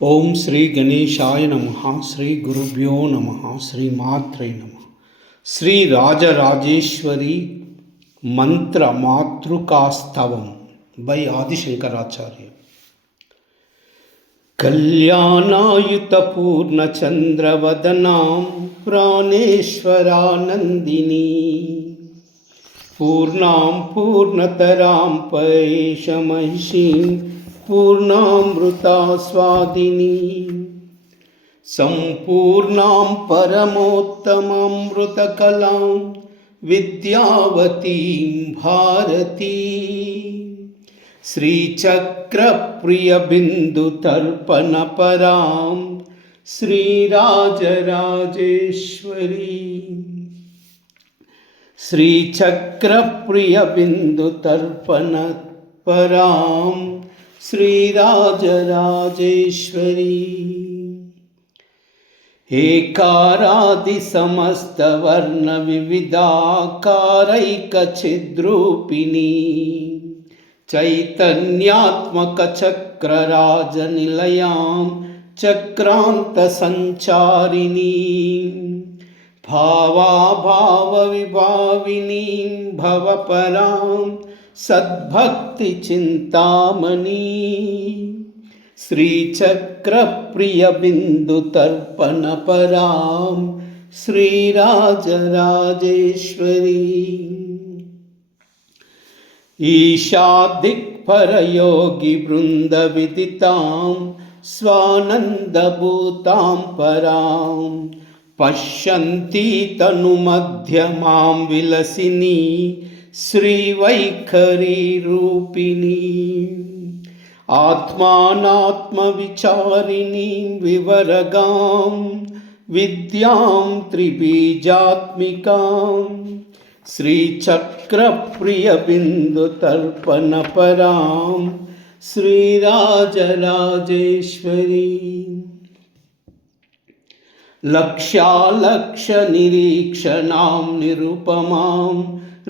ఓం శ్రీ గణేశాయ నమః. శ్రీ గురుభ్యో నమః. శ్రీమాత్రే నమః. శ్రీ రాజరాజేశ్వరి మంత్ర మాతృకాస్తవం బై ఆదిశంకరాచార్య. కళ్యాణాయుత పూర్ణచంద్రవదనాం ప్రాణేశ్వరానందిని పూర్ణాం పూర్ణతరాం పైషమహిషీం పూర్ణామృతాస్వాదిని సంపూర్ణాం పరమోత్తమామృతకలాం విద్యావతీం భారతీ శ్రీచక్రప్రియబిందుతర్పణపరాం శ్రీరాజరాజేశ్వరీ శ్రీచక్రప్రియబిందుతర్పణపరాం శ్రీరాజరాజేశ్వరీ ఏకారాది సమస్తవర్ణ వివిధాకారైకఛిద్రూపిణీ చైతన్యాత్మక చక్రరాజనిలయాం చక్రాంత సంచారిణీ భావాభావ విభావినీం భవపరాం సద్భక్తి చింతామణి శ్రీచక్రప్రియబిందుతర్పణపరాం శ్రీరాజరాజేశ్వరీ ఈశాదిక్పరయోగివృందవిదితాం స్వానందభూతాం పరాం పశ్యంతి తనుమధ్యమాం విలసినీ శ్రీవైఖరీ రూపిణీ ఆత్మానాత్మవిచారిణీం వివరగాం విద్యాం త్రిబీజాత్మికాం శ్రీచక్రప్రియబిందుతర్పణపరాం శ్రీరాజరాజేశ్వరీ లక్ష్యాలక్షనిరీక్షణాం నిరుపమాం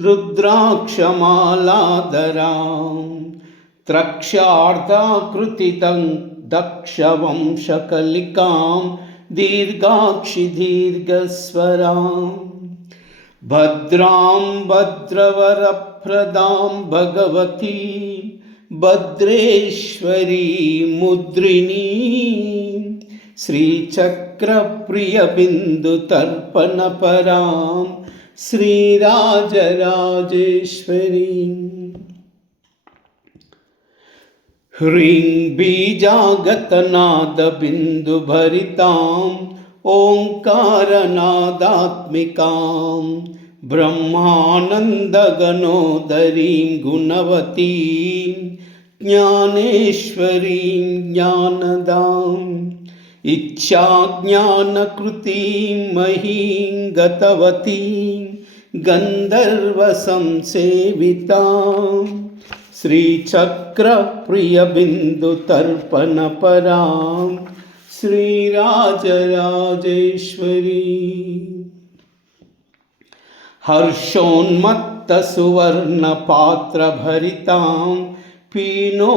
రుద్రాక్షమాలాధరాం త్రక్ష్యార్ధాకృతితం దక్షవంశకలికాం దీర్ఘాక్షిదీర్ఘస్వరాం భద్రాం భద్రవరప్రదాం భగవతీ భద్రేశ్వరీ ముద్రిణీ శ్రీచక్రప్రియబిందుతర్పణపరాం శ్రీరాజరాజేశ్వరీ హ్రీం బీజాగతనాదబిందుభరితాం ఓంకారనాదాత్మికాం బ్రహ్మానందగణోదరీం గుణవతీం జ్ఞానేశ్వరీం జ్ఞానదాం ఇచ్ఛాజ్ఞానకృతీం మహీం గతవతీం గంధర్వసంసేవితాం శ్రీచక్రప్రియబిందుతర్పణపరాం శ్రీరాజరాజేశ్వరీ హర్షోన్మత్తసువర్ణపాత్రభరితాం పీనోన్నతాగూర్ణితాం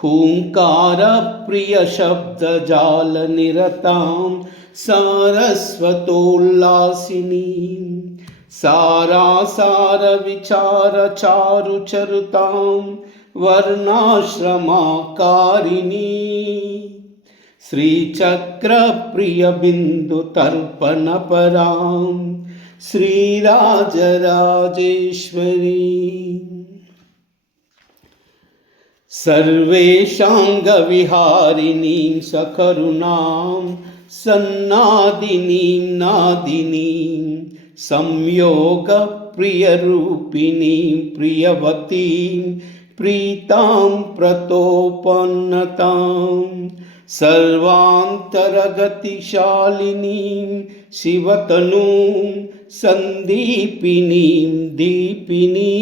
హూంకారప్రియశబ్దజాలనిరతాం సారస్వతోల్లాసినీం సారాసారవిచారచారుచరుతాం వర్ణాశ్రమాకారిణీ శ్రీచక్రప్రియబిందుతర్పణపరాం శ్రీరాజరాజేశ్వరీ సర్వేషాంగవిహారిణీం సకరుణాం సన్నాదినీం నాదినీం సంయోగప్రియరూపిణీం ప్రియవతీం ప్రీతాం ప్రతోపన్నతాం సర్వాంతరగతిశాలినీం శివతనూం సందీపినీం దీపినీ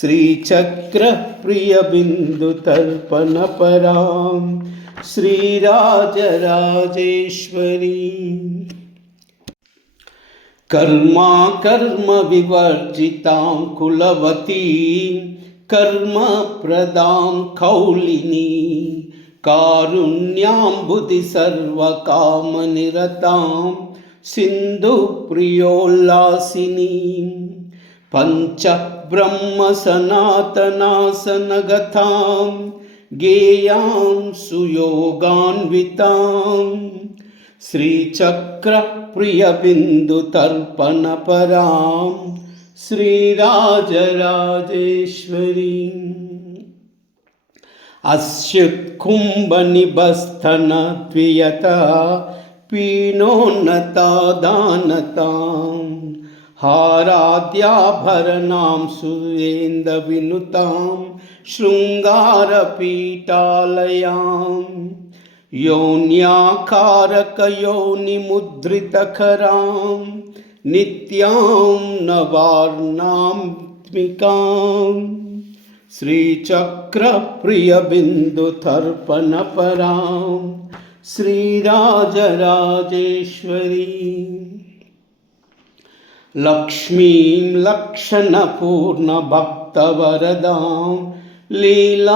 శ్రీచక్రప్రియబిందుతర్పణపరాం శ్రీరాజరాజేశ్వరీ కర్మా కర్మ వివర్జితాం కులవతీం कर्मप्रदां कौलिनी कारुण्याम्बुधि सर्वकामनिरतां सिन्धुप्रियोल्लासिनीं पञ्चब्रह्मसनातनासनगतां गेयां सुयोगान्वितां श्रीचक्रप्रियबिन्दुतर्पणपरां श्रीराजराजेश्वरीम् अस्युत्कुम्भनिभस्तनद्वियता पीनोन्नता दानतां हाराद्याभरणां सुरेन्द्रविनुतां शृङ्गारपीठालयां योन्याकारकयोनिमुद्रितकरां नित्यां नवार्णात्मिकाम् श्रीचक्रप्रियबिन्दुतर्पणपरां श्रीराजराजेश्वरीं लक्ष्मीं लक्षणपूर्णभक्तवरदां लीलाविनोदस्थितां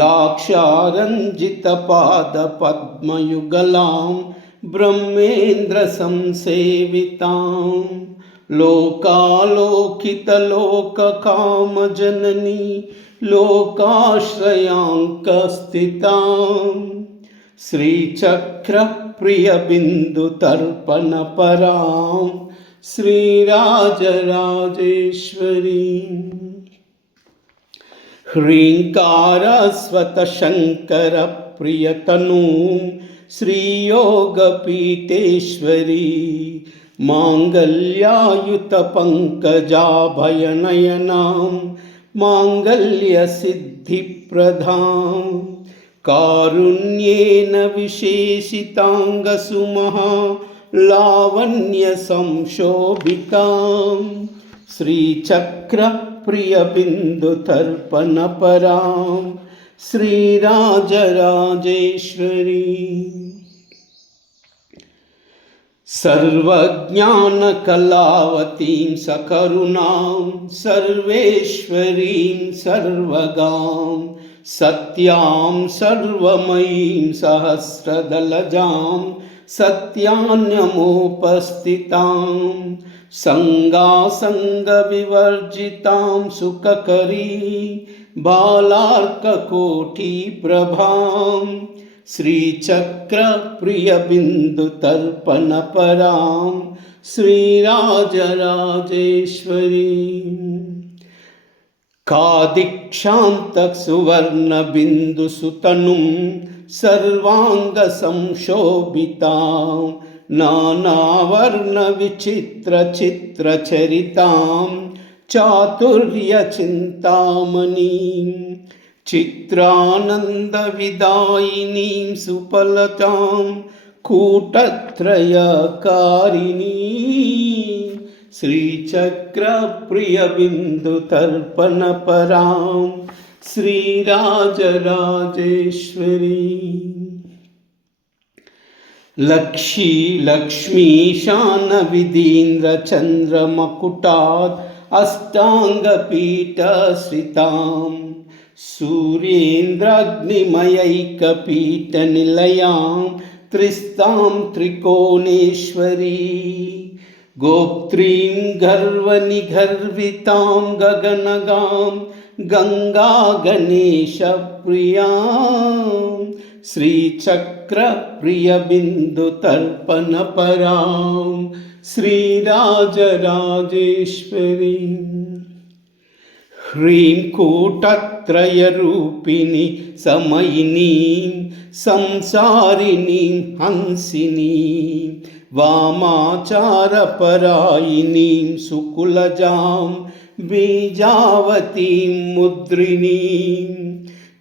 लाक्षारञ्जितपादपद्मयुगलां ब्रह्मेन्द्रसंसेवितां लोकालोकितलोककामजननी लोकाश्रयाङ्कस्थितां श्रीचक्रप्रियबिन्दुतर्पणपरां श्रीराजराजेश्वरीं ह्रीङ्कारस्वतशङ्करप्रियतनुं श्रीयोगपीठेश्वरी माङ्गल्यायुतपङ्कजाभयनयनां माङ्गल्यसिद्धिप्रदां कारुण्येन विशेषिताङ्गसुमहा लावण्यसंशोभितां श्रीचक्रप्रियबिन्दुतर्पणपरां श्रीराजराजेश्वरीं सर्वज्ञानकलावतीं सकरुणां सर्वेश्वरीं सर्वगां सत्यां सर्वमयीं सहस्रदलजां सत्यान्यमुपस्थितां सङ्गासङ्गविवर्जितां सुखकरी बालार्ककोटिप्रभां श्रीचक्रप्रियबिन्दुतर्पणपरां श्रीराजराजेश्वरीं कादिक्षान्तसुवर्णबिन्दुसुतनुं सर्वाङ्गसंशोभितां नानावर्णविचित्रचित्रचरितां चातुर्यचिन्तामणिं चित्रानन्दविदायिनीं सुफलतां कूटत्रयकारिणीं श्रीचक्रप्रियबिन्दुतर्पणपरां श्रीराजराजेश्वरीं लक्ष्मीशानविधीन्द्रचन्द्रमकुटात् अष्टाङ्गपीठश्रितां सूर्येन्द्राग्निमयैकपीठनिलयां त्रिस्तां त्रिकोणेश्वरी गोप्त्रीं गर्वनिगर्वितां गगनगां गङ्गागणेशप्रियां श्रीचक्रप्रियबिन्दुतर्पणपरां श्रीराजराजेश्वरीं ह्रीं कूटत्रयरूपिणी समयिनीं संसारिणीं हंसिनीं वामाचारपरायिनीं सुकुलजां बीजावतीं मुद्रिणीं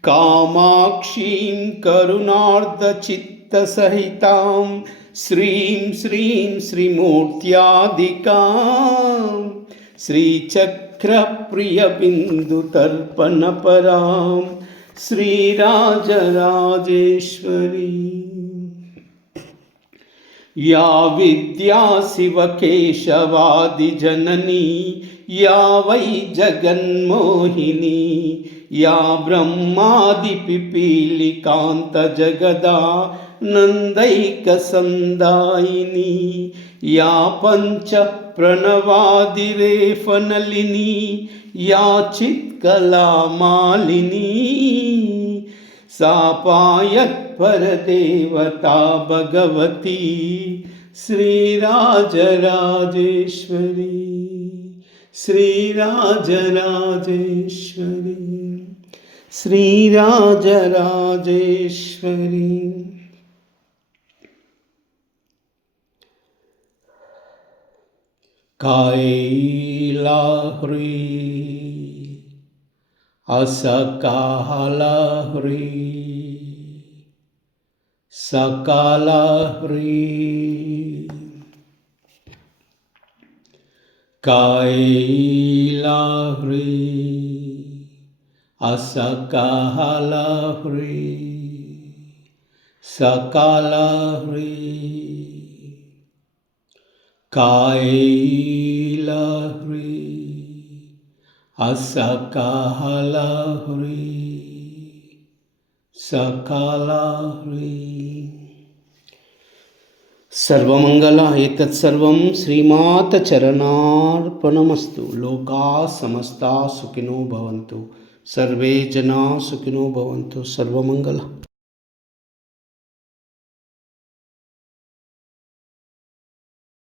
कामाक्षीं करुणार्धचित्तसहितां श्रीं श्रीं श्रीमूर्त्यादिकां श्रीचक्रप्रियबिन्दुतर्पणपरां श्रीराजराजेश्वरीं या विद्या शिवकेशवादिजननी या वै जगन्मोहिनी या ब्रह्मादिपिपीलिकान्तजगदा नन्दैकसन्दायिनी या पञ्चप्रणवादिरेफनलिनी या चित्कलामालिनी सा पायत्परदेवता भगवती श्रीराजराजेश्वरी श्रीराजराजेश्वरी श्रीराजराजेश्वरी। कायलाह्री असकालाह्री सकालाह्री कायलाह्री असकालाह्री सकालाह्री कायलाह्री असकालाह्री सकालाह्री। सर्वमंगल एतत् सर्वं श्रीमाता चरणार्पणमस्तु। लोकाः समस्ता सुखिनो भवन्तु, सर्वे जना सुखिनो भवन्तु। सर्वमंगल।